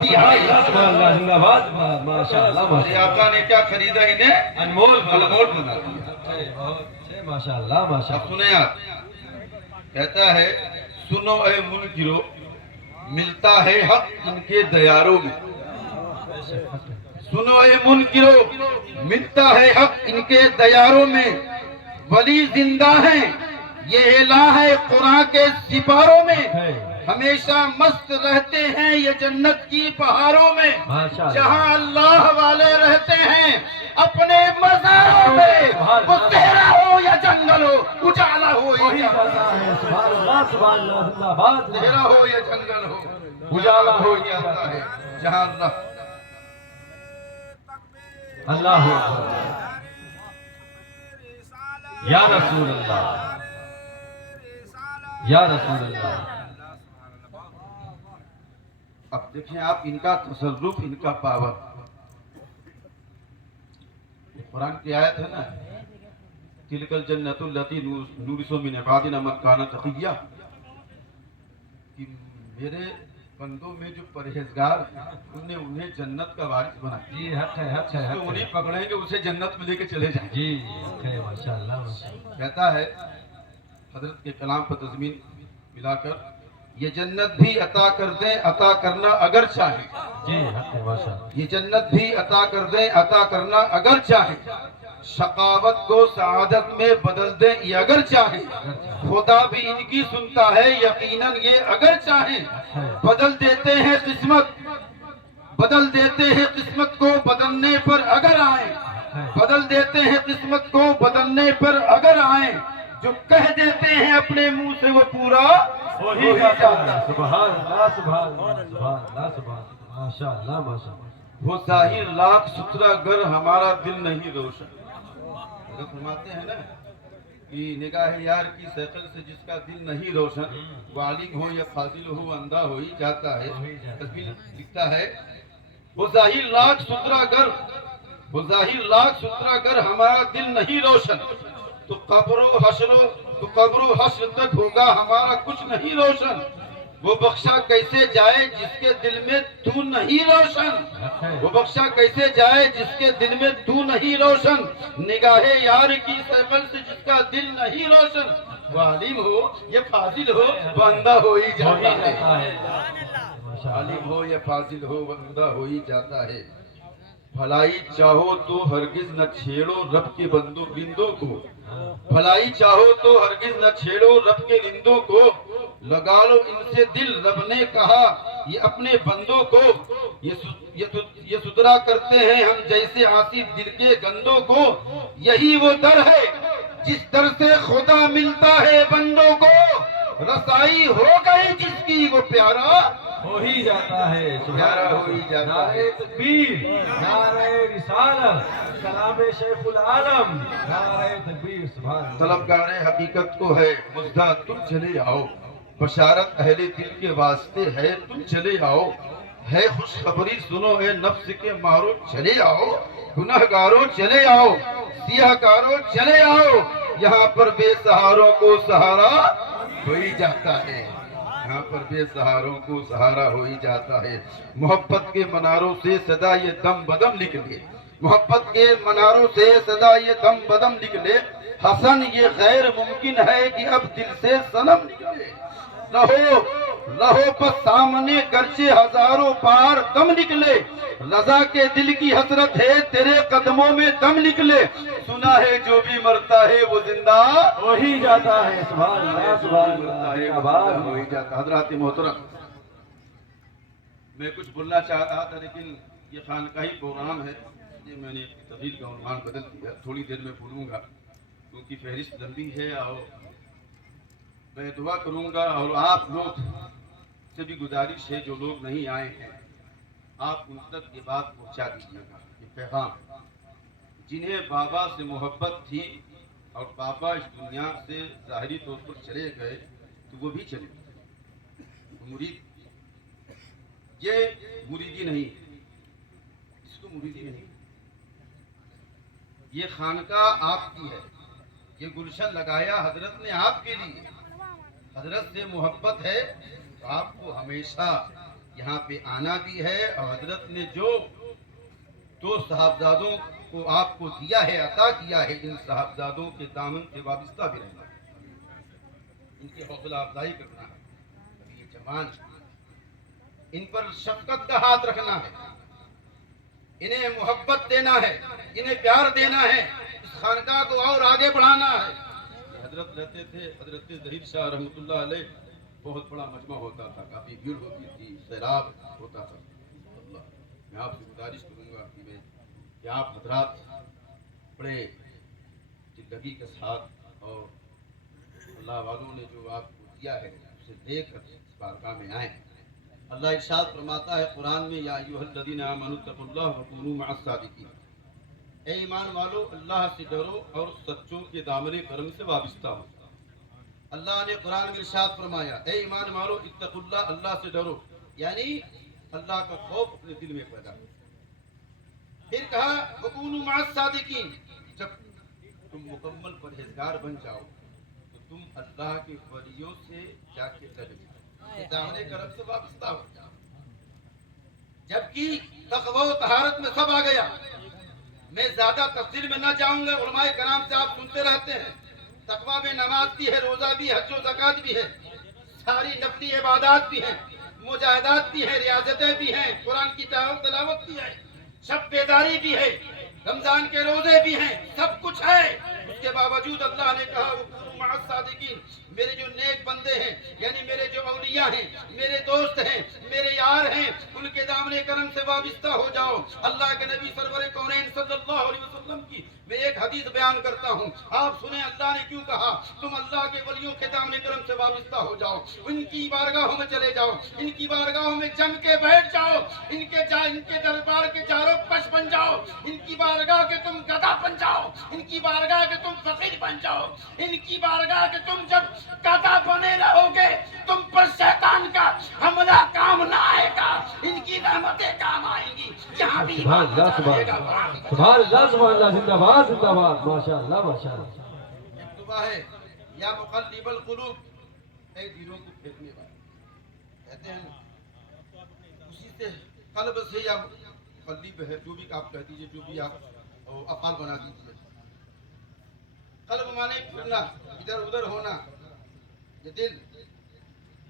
آقا نے کیا خریدا انہیں انمول بنا دیا ماشاء اللہ ماشاء اب سنیں آپ کہتا ہے سنو اے منکرو ملتا ہے حق ان کے دیاروں میں سنو اے منکرو ملتا ہے حق ان کے دیاروں میں ولی زندہ ہیں یہ اعلیٰ ہے قرآن کے سپاروں میں ہمیشہ مست رہتے ہیں یہ جنت کی پہاڑوں میں جہاں اللہ والے رہتے ہیں اپنے مزاروں میں وہ صحرا ہو یا جنگل ہو اجالا ہو صحرا ہو یا جنگل ہو اجالا ہو جاتا ہے جہاں اللہ یا رسول اللہ یا رسول اللہ. اب دیکھیں آپ ان کا تصرف ان کا پاور قرآن کی آیت ہے نا تلک الجنت التی نورث من عبادنا من کان تقیا کہ میرے بندوں میں جو پرہیزگار ہیں انہیں جنت کا وارث بنا جی حق ہے حق ہے تو انہیں پکڑیں گے اسے جنت میں لے کے چلے جائیں جی حق ہے ماشاءاللہ. کہتا ہے حضرت کے کلام پر تضمین ملا کر یہ جنت بھی عطا کر دیں عطا کرنا اگر چاہیں جی حق ہے ماشاءاللہ. یہ جنت بھی عطا کر دیں عطا کرنا اگر چاہیں شقاوت کو سعادت میں بدل دیں یہ اگر چاہیں خدا بھی ان کی سنتا ہے یقیناً یہ اگر چاہیں بدل دیتے ہیں قسمت کو بدلنے پر اگر آئیں بدل دیتے ہیں قسمت کو بدلنے پر اگر آئیں جو کہہ دیتے ہیں اپنے منہ سے وہ پورا وہی جاتا ہے. سبحان اللہ سبحان اللہ سبحان اللہ سبحان اللہ ماشاءاللہ ماشاءاللہ. وہ ظاہر لاکھ سترہ گر ہمارا دل نہیں روشن فرماتے ہیں نا کہ نگاہ یار کی شکل سے جس کا دل نہیں روشن وہ عالم ہو یا فاضل ہو اندھا ہو ہی جاتا ہے. تصویر لکھتا ہے وہ ظاہر لاکھ سترہ گر ہمارا دل نہیں روشن تو قبر و حشر تک ہوگا ہمارا کچھ نہیں روشن وہ بخشا کیسے جائے جس کے دل میں تو نہیں روشن وہ بخشا کیسے جائے جس کے دل میں تو نہیں روشن نگاہ یار کی شکل سے جس کا دل نہیں روشن وہ عالم ہو یا فاضل ہو وہ اندھا ہو ہی جاتا ہے. عالم ہو یا فاضل ہو وہ اندھا ہو ہی جاتا ہے. بھلائی چاہو تو ہرگز نہ چھیڑو رب کے رندوں کو بھلائی چاہو تو ہرگز نہ چھیڑو رب کے رندوں کو لگا لو ان سے دل رب نے کہا یہ اپنے بندوں کو یہ ستھرا کرتے ہیں ہم جیسے عاصی دل کے گندوں کو یہی وہ در ہے جس در سے خدا ملتا ہے بندوں کو رسائی ہو گئی جس کی وہ پیارا ہو ہی جاتا ہے. پیارا ہو ہی جاتا ہے. نعرہ تکبیر نعرہ رسالت کلام شیخ العالم نعرہ تکبیر سبحان اللہ. طلبگار حقیقت کو ہے مزدہ تم چلے آؤ بشارت اہل دل کے واسطے ہے تم چلے آؤ ہے خوشخبری سنو اے نفس کے مارو چلے آؤ گناہگاروں چلے آؤ سیاہ کاروں چلے آؤ یہاں پر بے سہاروں کو سہارا ہو ہی جاتا ہے. یہاں پر بے سہاروں کو سہارا ہو ہی جاتا ہے. محبت کے مناروں سے صدا یہ دم بدم نکلے محبت کے مناروں سے صدا یہ دم بدم نکلے حسن یہ غیر ممکن ہے کہ اب دل سے صنم نکلے رہو پس سامنے گرچہ ہزاروں بار دم نکلے رضا کے دل کی حسرت ہے تیرے قدموں میں دم نکلے سنا ہے جو بھی مرتا ہے وہ زندہ ہو ہی جاتا ہے. سبحان اللہ سبحان اللہ. ہو ہی جاتا. حضرات محترم میں کچھ بولنا چاہتا تھا لیکن یہ خانقاہی پروگرام ہے یہ میں نے تقریر کا عنوان بدل دیا تھوڑی دیر میں بولوں گا کیونکہ فہرست لمبی ہے اور میں دعا کروں گا اور آپ لوگ سے بھی گزارش ہے جو لوگ نہیں آئے ہیں آپ ان تک یہ بات پہنچا دیجیے گا یہ پیغام جنہیں بابا سے محبت تھی اور بابا اس دنیا سے ظاہری طور پر چلے گئے تو وہ بھی چلے گئے. مرید یہ مریدی نہیں اس کو مریدی نہیں یہ خانقاہ آپ کی ہے یہ گلشن لگایا حضرت نے آپ کے لیے حضرت سے محبت ہے تو آپ کو ہمیشہ یہاں پہ آنا بھی ہے، اور حضرت نے جو دو صاحبزادوں کو آپ کو دیا ہے، عطا کیا ہے، ان صاحبزادوں کے دامن سے وابستہ بھی رہنا ہے، ان کی حوصلہ افزائی کرنا ہے. ابھی یہ جوان، ان پر شفقت کا ہاتھ رکھنا ہے، انہیں محبت دینا ہے، انہیں پیار دینا ہے، اس خانقاہ کو اور آگے بڑھانا ہے. حضرت رہتے تھے، حضرت ظہیر شاہ رحمۃ اللہ علیہ، بہت بڑا مجمع ہوتا تھا، کافی بھیڑ ہوتی تھی، سیلاب ہوتا تھا. اللہ، میں آپ سے گزارش کروں گا کہ آپ حضرات بڑے زندگی کے ساتھ اور اللہ والوں نے جو آپ کو دیا ہے اسے دے کر اس بارگاہ میں آئیں. اللہ ارشاد فرماتا ہے قرآن میں، یا ایھا الذین آمنوا اتقوا اللہ وکونوا مع الصادقین، اے ایمان والو اللہ سے ڈرو اور سچوں کے دامن کرم سے وابستہ ہو. اللہ نے قرآن میں ارشاد فرمایا، اے ایمان والو اتقوا اللہ، اللہ سے ڈرو، یعنی اللہ کا خوف اپنے دل میں پیدا کرو. پھر کہا وکونوا مع الصادقین، جب تم مکمل پرہیزگار بن جاؤ تو تم اللہ کے ولیوں سے جا کے لگ جاؤ، دامن کرم سے وابستہ ہو جاؤ. جبکہ تقوی و طہارت میں سب آ گیا. میں زیادہ تفصیل میں نہ جاؤں گا، علماء کرام سے آپ سنتے رہتے ہیں. تقوی میں نماز بھی ہے، روزہ بھی، حج و زکوٰۃ بھی ہے، ساری نفلی عبادات بھی ہیں، مجاہدات بھی ہیں، ریاضتیں بھی ہیں، قرآن کی تلاوت بھی ہے، شب بیداری بھی ہے، رمضان کے روزے بھی ہیں، سب کچھ ہے. اس کے باوجود اللہ نے کہا وَكُونُوا مَعَ الصَّادِقِينَ، میرے جو نیک بندے ہیں، یعنی میرے جو اولیاء ہیں، میرے دوست ہیں، میرے یار ہیں، ان کے دامن کرم سے وابستہ ہو جاؤ. اللہ کے نبی سرور کونین صلی اللہ علیہ وسلم کی میں ایک حدیث بیان کرتا ہوں، آپ سنیں اللہ نے کیوں کہا تم اللہ کے ولیوں کے دامن کرم سے وابستہ ہو جاؤ. ان کی بارگاہوں میں چلے جاؤ، ان کی بارگاہوں میں جم کے بیٹھ جاؤ، ان کے دربار کے چاروں پش بن جاؤ، ان کی بارگاہ کے تم گدا بن جاؤ، ان کی بارگاہ کے تم فقیر بن جاؤ. ان کی بارگاہ کے تم جب گدا بنے رہو گے تم پر شیطان کا حملہ کام نہ آئے گا، ان کی رحمتیں کام آئیں گی. جہاں بھی سبحان اللہ، سبحان اللہ، سبحان اللہ، سبحان اللہ، زندہ باد، زندہ باد، ماشاء اللہ، ماشاء اللہ. ایک دعا ہے، یا مقلب القلوب، اے دلوں کو پھیرنے والا. کہتے ہیں اسی سے قلب سے، یا مقلب ہے، جو بھی آپ کہہ دیجئے، جو بھی آپ افعال بنا دیجئے. قلب مانے پھرنا، ادھر ادھر ہونا. یہ دل،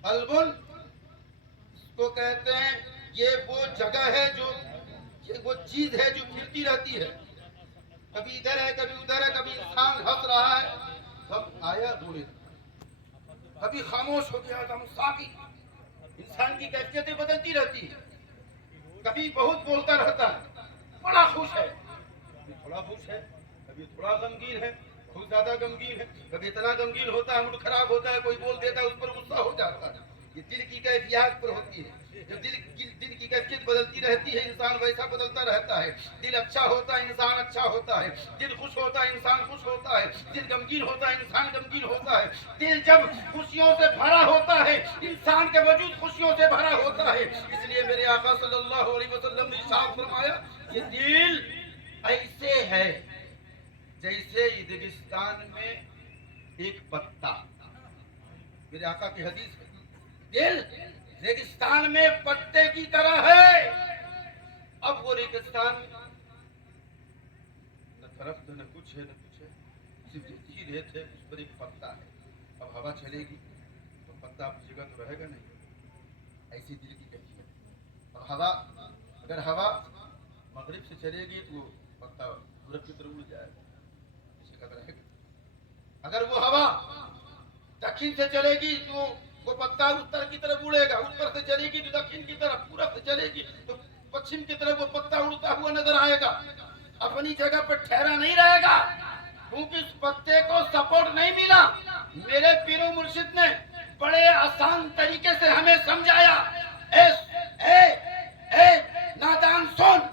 قلب اس کو کہتے ہیں، یہ وہ جگہ ہے جو، یہ وہ چیز ہے جو پھرتی رہتی ہے، کبھی ادھر ہے کبھی ادھر ہے. کبھی انسان ہنس رہا ہے کب آیا رونے، کبھی خاموش ہو گیا تم ساکی. انسان کی کیفیتیں بدلتی رہتی ہیں، کبھی بہت بولتا رہتا ہے، بڑا خوش ہے، کبھی تھوڑا خوش ہے، کبھی تھوڑا غمگین ہے، بہت زیادہ غمگین ہے، کبھی اتنا غمگین ہوتا ہے موڈ خراب ہوتا ہے، کوئی بول دیتا ہے اس پر غصہ ہو جاتا ہے. یہ دل کی کیفیات پر ہوتی ہے. جب دل کی کیفیت بدلتی رہتی ہے انسان ویسا بدلتا رہتا ہے. دل اچھا ہوتا ہے انسان اچھا ہوتا ہے، دل خوش ہوتا ہے انسان خوش ہوتا ہے، دل غمگین ہوتا ہے انسان غمگین ہوتا ہے. دل جب خوشیوں سے بھرا ہوتا ہے انسان کے وجود خوشیوں سے بھرا ہوتا ہے. اس لیے میرے آقا صلی اللہ علیہ وسلم نے ارشاد فرمایا کہ دل ایسے ہے جیسے ریگستان میں ایک پتا. میرے آقا کی حدیث ہے، دل ریگستان میں پتے کی طرح ہے. اب وہ ریگستان نہ درخت نہ کچھ ہے، نہ کچھ ہے، صرف ہی ریت ہے، اس پر ایک پتا ہے. اب ہوا چلے گی تو پتا اپنی جگہ تو رہے گا نہیں. ایسی دل کی کیفیت. اب ہوا، اگر ہوا مغرب سے چلے گی تو وہ پتا پورب کی طرف اڑ جائے گا، اس جگہ رہے گا. اگر وہ ہوا دکھن سے چلے گی تو وہ پتا اتر کی طرف اڑے گا، اتر سے چلے گی تو دکھن کی طرف، پورب سے چلے گی تو پچھم کی طرف وہ پتا اڑتا ہوا نظر آئے گا. اپنی جگہ پر ٹھہرا نہیں رہے گا، کیونکہ اس پتے کو سپورٹ نہیں ملا. میرے پیر و مرشد نے بڑے آسان طریقے سے ہمیں سمجھایا. اے نادان سن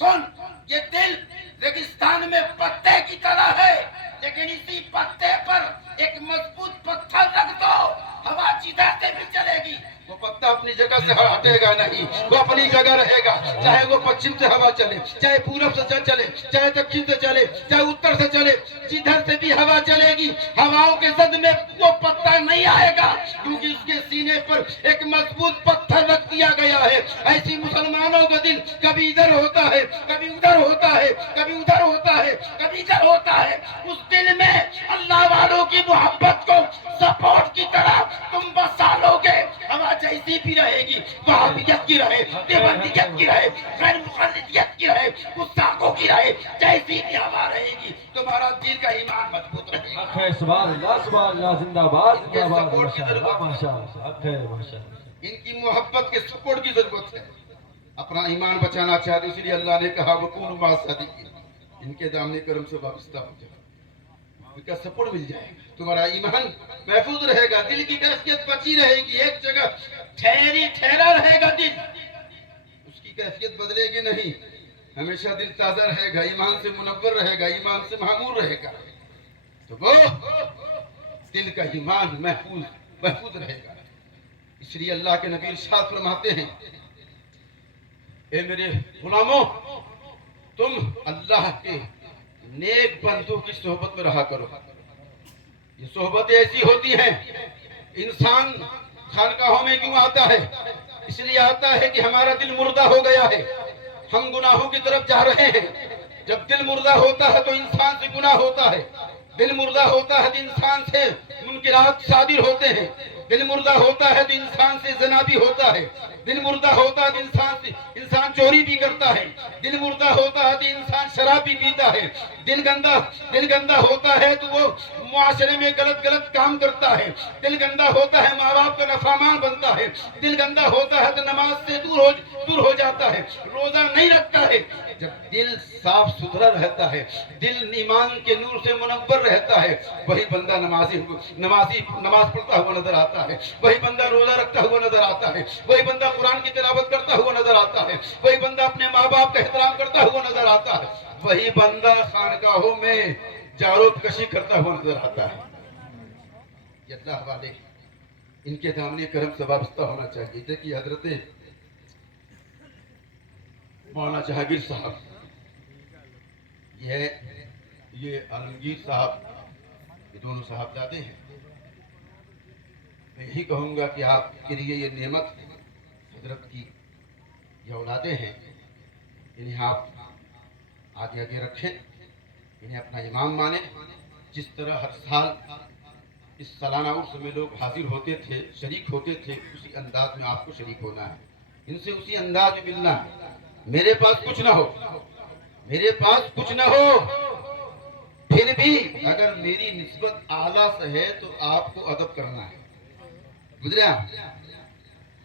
سن، یہ دل ریگستان میں پتے کی طرح ہے، لیکن اسی پتے پر ایک مضبوط پتھر رکھ دو، ہوا جدھر سے بھی چلے گی وہ پتا اپنی اپنی جگہ سے ہٹے گا نہیں، وہ اپنی جگہ رہے گا، چاہے وہ پچھم سے ہوا چلے، چاہے پورب سے چلے، چاہے دکن سے چلے، چاہے اتر سے چلے، جدھر سے بھی ہوا چلے گی ہواؤں کے زد میں وہ پتھر نہیں آئے گا، کیونکہ اس کے سینے پر ایک مضبوط پتھر رکھ دیا گیا ہے۔ ایسی مسلمانوں کا دل کبھی ادھر ہوتا ہے، کبھی ادھر ہوتا ہے، کبھی ادھر ہوتا ہے، کبھی ادھر ہوتا ہے، اس دل میں اللہ والوں کی محبت کو سپورٹ کی طرح تم بسا لو گے، ہوا جیسی بھی رہے گی، وہابیت کی رہے، دیوبندیت کی رہے، غیر مخلدیت کی رہے، گستاخوں کی رہے، جیسی بھی ہوا رہے گی تمہارا دل کا ایمان مضبوط رہے گا۔ حق ہے، سبحان اللہ، زندہ باد، زندہ باد، ماشاءاللہ، ماشاءاللہ، حق ہے، ماشاءاللہ۔ ان کی محبت کے سپورٹ کی ضرورت ہے، اپنا ایمان بچانا چاہتے، اس لیے اللہ نے کہا وَكُونُوا مَعَ الصَّادِقِينَ، ان کے دامن کرم سے وابستہ ہو جائے، ان کا سپورٹ مل جائے گا، تمہارا ایمان محفوظ رہے گا، دل کی کیفیت بچی رہے گی، ایک جگہ ٹھہرا رہے گا دل، اس کی کیفیت بدلے گی نہیں، ہمیشہ دل تازہ رہے گا، ایمان سے منور رہے گا، ایمان سے معمور رہے گا، تو وہ دل کا ایمان محفوظ رہے گا۔ اس لیے اللہ کے نبی ارشاد فرماتے ہیں، اے میرے غلاموں، تم اللہ کے نیک بندوں کی صحبت میں رہا کرو۔ یہ صحبتیں ایسی ہوتی ہیں، انسان خانقاہوں میں کیوں آتا ہے؟ اس لیے آتا ہے کہ ہمارا دل مردہ ہو گیا ہے، ہم گناہوں کی طرف جا رہے ہیں۔ جب دل مردہ ہوتا ہے تو انسان سے گناہ ہوتا ہے، دل مردہ ہوتا ہے تو انسان سے منکرات صادر ہوتے ہیں، دل مردہ ہوتا ہے تو انسان سے زنا بھی ہوتا ہے، دل مردہ ہوتا ہے تو انسان چوری بھی کرتا ہے، دل مردہ ہوتا ہے تو انسان شراب بھی پیتا ہے، دل گندا ہوتا ہے تو وہ معاشرے میں غلط کام کرتا ہے، دل گندا ہوتا ہے ماں باپ کا نافرمان بنتا ہے، دل گندا ہوتا ہے تو نماز سے دور ہو جاتا ہے، روزہ نہیں رکھتا ہے۔ جب دل صاف ستھرا رہتا ہے، دل ایمان کے نور سے منور رہتا ہے، وہی بندہ نماز پڑھتا ہوا نظر آتا ہے، وہی بندہ روزہ رکھتا ہوا نظر آتا ہے، وہی بندہ قرآن کی تلاوت کرتا ہوا نظر آتا ہے، وہی بندہ اپنے ماں باپ کا احترام کرتا ہوا نظر آتا ہے، وہی بندہ خانقاہوں میں جاروب کشی کرتا ہوا نظر آتا ہے۔ یہ اللہ والے ان کے دامن کرم سے وابستہ ہونا چاہیے۔ دیکھیے حضرت مولانا جہانگیر صاحب، یہ عالمگیر صاحب، یہ دونوں صاحبزادے ہیں۔ میں یہی کہوں گا کہ آپ کے لیے یہ نعمت ہے، حضرت کی یہ اولادیں ہیں، انہیں آپ آگے رکھیں، انہیں اپنا امام مانیں۔ جس طرح ہر سال اس سالانہ عرس میں لوگ حاضر ہوتے تھے، شریک ہوتے تھے، اسی انداز میں آپ کو شریک ہونا ہے، ان سے اسی انداز میں ملنا ہے۔ میرے پاس کچھ نہ ہو، پھر بھی اگر میری نسبت اعلیٰ سے ہے تو آپ کو ادب کرنا ہے، گزریا۔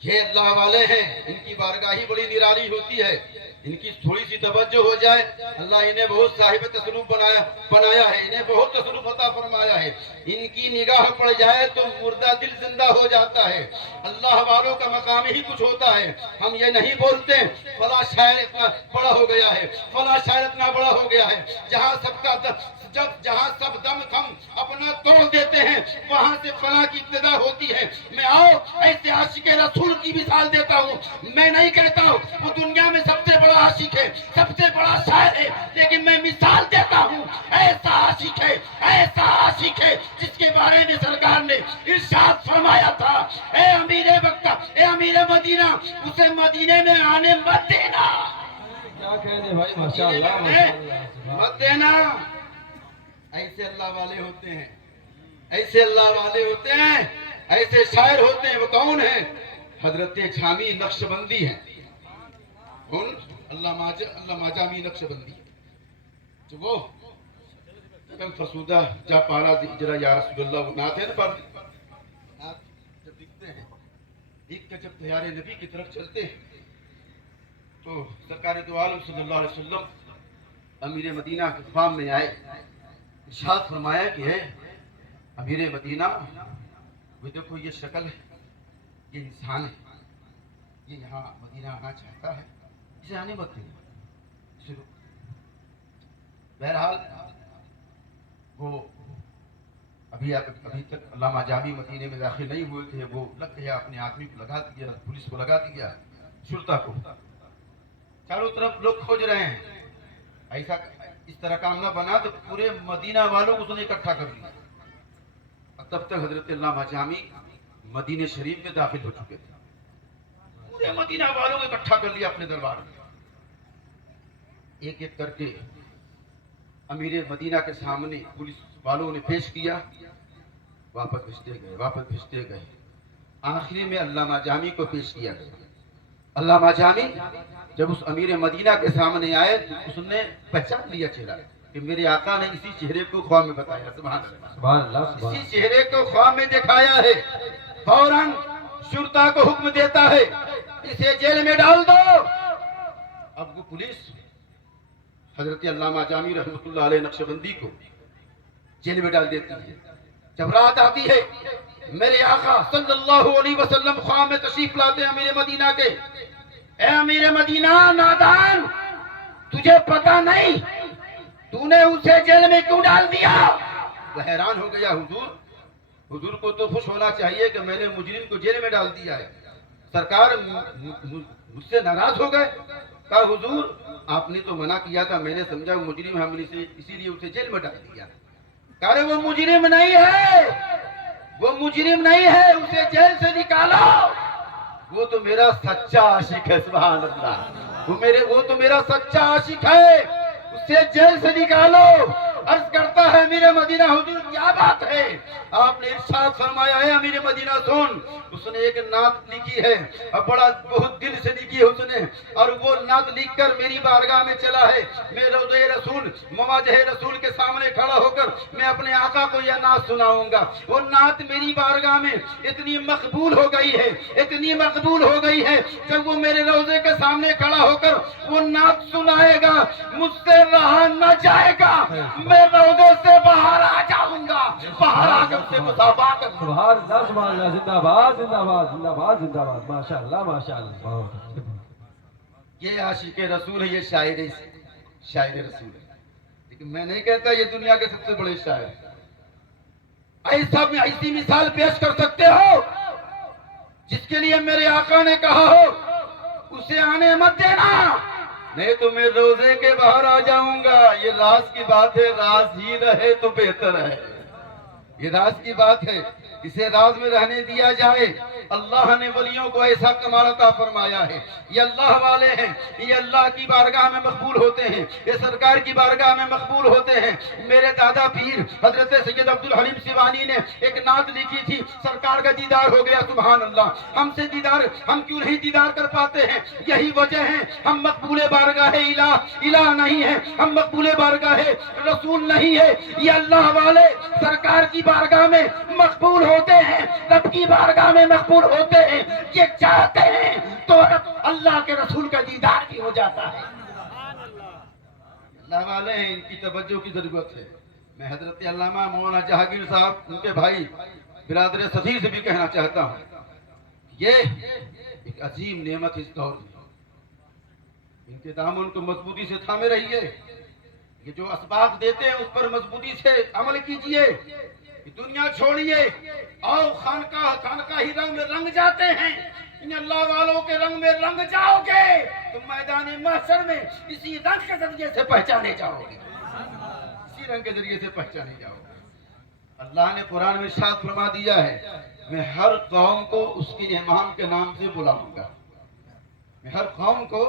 یہ اللہ والے ہیں، ان کی بارگاہی بڑی نرالی ہوتی ہے، ان کی تھوڑی سی توجہ ہو جائے، اللہ انہیں بہت صاحب تصرف بنایا ہے، انہیں بہت تصرف عطا فرمایا ہے، ان کی نگاہ پڑ جائے تو مردہ دل زندہ ہو جاتا ہے۔ اللہ والوں کا مقام ہی کچھ ہوتا ہے، ہم یہ نہیں بولتے فلاں شاعر اتنا بڑا ہو گیا ہے، فلاں شاعر اتنا بڑا ہو گیا ہے، جہاں سب دم تھم اپنا توڑ دیتے ہیں وہاں سے فلاں کی ابتدا ہوتی ہے۔ میں ایسے عاشق رسول کی مثال دیتا ہوں، میں نہیں کہتا ہوں وہ دنیا میں سب سے بڑا عاشق ہے، سب سے بڑا شاعر ہے، لیکن میں مثال دیتا ہوں، ایسا عاشق ہے جس کے بارے میں سرکار نے ارشاد فرمایا تھا، اے امیر مکہ، اے امیر مدینہ، اسے مدینے میں آنے مت دینا، کیا کہنے بھائی، ماشاءاللہ، ماشاءاللہ، مت دینا۔ ایسے اللہ والے ہوتے ہیں، ایسے اللہ والے ہوتے ہیں، ایسے شاعر ہوتے ہیں۔ وہ کون ہیں؟ حضرت جامی نقش بندی ہیں، اللہ جامی نقش بندی، جو وہ فرسودہ جا پارا دی اجرا یا رسول اللہ، وہ نعت ہے نا، نعت جب لکھتے ہیں، لکھ کے جب تیار نبی کی طرف چلتے ہیں تو سرکار دو عالم صلی اللہ علیہ وسلم امیر مدینہ کے فام میں آئے، ارشاد فرمایا کہ ہے امیر مدینہ، وہ دیکھو یہ شکل ہے، یہ انسان ہے، یہ یہاں مدینہ آنا چاہتا ہے، اسے آنے مت دینا۔ بہرحال وہ ابھی تک علامہ جامی مدینے میں داخل نہیں ہوئے تھے، وہ لگ گیا اپنے آدمی کو لگا دیا، پولیس کو لگا دیا، شرطا کو، چاروں طرف لوگ کھوج رہے ہیں۔ ایسا اس طرح کام نہ بنا تو پورے مدینہ والوں کو اس نے اکٹھا کر لیا۔ تب تک حضرت علامہ جامی مدینہ شریف میں داخل ہو چکے تھے، پورے مدینہ والوں کو اکٹھا کر لیا اپنے دربار میں۔ ایک ایک کر کے امیر مدینہ کے سامنے پولیس والوں نے پیش کیا، واپس بھیجتے گئے۔ آخری میں علامہ جامی کو پیش کیا گیا۔ علامہ جامی جب اس امیر مدینہ کے سامنے آئے تو اس نے پہچان لیا چہرہ کہ میرے آقا نے اسی چہرے کو خواب میں بتایا، سبحان اللہ، سبحان اللہ، سبحان اسی چہرے کو خواب میں دکھایا ہے۔ فوراً شرطا کو حکم دیتا ہے اسے جیل میں ڈال دو۔ اب وہ پولیس حضرت علامہ جامی رحمۃ اللہ علیہ نقشبندی کو جیل میں ڈال دیتی ہے۔ جب رات آتی ہے، میرے آقا صلی اللہ علیہ وسلم خواب میں تشریف لاتے ہیں امیر مدینہ کے۔ اے امیر مدینہ نادان، تجھے پتا نہیں تو نے اسے جیل میں کیوں ڈال دیا؟ وہ حیران ہو گیا، حضور کو تو خوش ہونا چاہیے کہ میں نے مجرم کو جیل میں ڈال دیا ہے، سرکار مجھ سے ناراض ہو گئے۔ کہا حضور آپ نے تو منع کیا تھا، میں نے سمجھا وہ مجرم ہے، ہم نے اسی لیے اسے جیل میں ڈال دیا۔ کہا وہ مجرم نہیں ہے، وہ مجرم نہیں ہے، اسے جیل سے نکالو، وہ تو میرا سچا عاشق ہے، سبحان اللہ، وہ تو میرا سچا عاشق ہے، اسے جیل سے نکالو۔ عرض کرتا ہے امیر مدینہ حضور کیا بات ہے؟ آپ نے ارشاد فرمایا ہے امیر مدینہ سن، اس نے ایک نعت لکھی ہے اور بہت دل سے لکھی ہے اس نے، اور وہ نعت لکھ کر میری بارگاہ میں چلا ہے۔ میں روضہ رسول مواجہ رسول کے سامنے کھڑا ہو کر میں اپنے آقا کو یہ نعت سناؤں گا۔ وہ نعت میری بارگاہ میں اتنی مقبول ہو گئی ہے، اتنی مقبول ہو گئی ہے، جب وہ میرے روضے کے سامنے کھڑا ہو کر وہ نعت سنائے گا مجھ سے رہا نہ جائے گا، میں روضے سے باہر آ جاؤں گا، باہر آ کر سے مصافحہ کروں گا۔ سبحان اللہ، سبحان اللہ، زندہ باد، زندہ باد، زندہ باد، زندہ باد، ماشاء اللہ، ماشاء اللہ، بہت اچھے۔ یہ عاشق رسول ہے، یہ شاعر رسول ہے، لیکن میں نہیں کہتا یہ دنیا کے سب سے بڑے شاعر۔ ایسی مثال پیش کر سکتے ہو جس کے لیے میرے آقا نے کہا ہو اسے آنے مت دینا، نہیں تو میں روزے کے باہر آ جاؤں گا۔ یہ راز کی بات ہے، راز ہی رہے تو بہتر ہے، یہ راز کی بات ہے، اسے راز میں رہنے دیا جائے۔ اللہ نے ولیوں کو ایسا کمال عطا فرمایا ہے، یہ اللہ والے ہیں، یہ اللہ کی بارگاہ میں مقبول ہوتے ہیں، یہ سرکار کی بارگاہ میں مقبول ہوتے ہیں۔ میرے دادا پیر حضرت سید عبدالحلیم سیوانی نے ایک نعت لکھی تھی، سرکار کا دیدار ہو گیا، سبحان اللہ، ہم کیوں نہیں دیدار کر پاتے ہیں؟ یہی وجہ ہے ہم مقبول بارگاہ الہ نہیں ہے، ہم مقبول بارگاہ رسول نہیں ہے۔ یہ اللہ والے سرکار کی بارگاہ میں مقبول ہوتے ہیں، رب کی بارگاہ میں مقبول ہوتے ہیں، یہ چاہتے ہیں تو اللہ کے رسول کا دیدار بھی ہو جاتا ہے۔ اللہ والے ہیں، ان کی توجہ کی ضرورت ہے۔ میں حضرت علامہ مولانا جہانگیر صاحب ان کے بھائی برادر صغیر سے بھی کہنا چاہتا ہوں، یہ ایک عظیم نعمت اس دور میں، ان کے دامن کو مضبوطی سے تھامے رہیے، یہ جو اسباق دیتے ہیں اس پر مضبوطی سے عمل کیجئے، دنیا چھوڑیے اور خانقاہی رنگ میں رنگ جاتے ہیں، ان اللہ والوں کے رنگ میں رنگ جاؤ گے تو میدان محشر میں اسی رنگ کے ذریعے سے پہچانے جاؤ گے، اسی رنگ کے ذریعے سے پہچانے جاؤ گے۔ اللہ نے قرآن میں ارشاد فرما دیا ہے میں ہر قوم کو اس کے امام کے نام سے بلاؤں گا، میں ہر قوم کو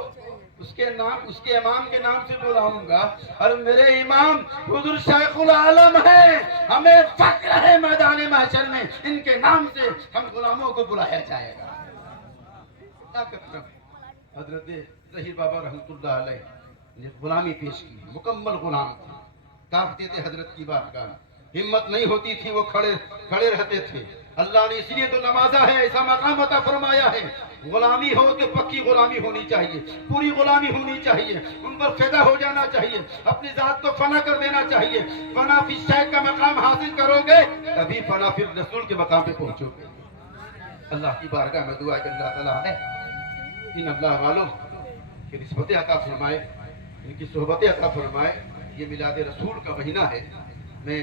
اس کے امام کے نام سے بلاؤں گا، اور میرے امام حضور شیخ العالم ہے، ہمیں فخر ہے میدان محشر میں ان کے نام سے ہم غلاموں کو بلایا جائے گا۔ حضرت ظہیر بابا رحمۃ اللہ علیہ نے غلامی پیش کی، مکمل غلام تھے، کانپتے تھے حضرت کی بارگاہ، ہمت نہیں ہوتی تھی، وہ کھڑے رہتے تھے۔ اللہ نے اس لیے تو نوازا ہے، ایسا مقام عطا فرمایا ہے، غلامی ہو تو پکی غلامی ہونی چاہیے، پوری غلامی ہونی چاہیے، ان پر فدا ہو جانا چاہیے، اپنی ذات کو فنا کر دینا چاہیے۔ فنا فی الشیخ کا مقام حاصل کرو گے تبھی فنا فی الرسول کے مقام پہ پہنچو گے۔ اللہ کی بارگاہ میں دعا کہ اللہ تعالیٰ ہے ان اللہ والوں کی نسبت عطا فرمائے، ان کی صحبت عطا فرمائے۔ یہ میلاد رسول کا مہینہ ہے، میں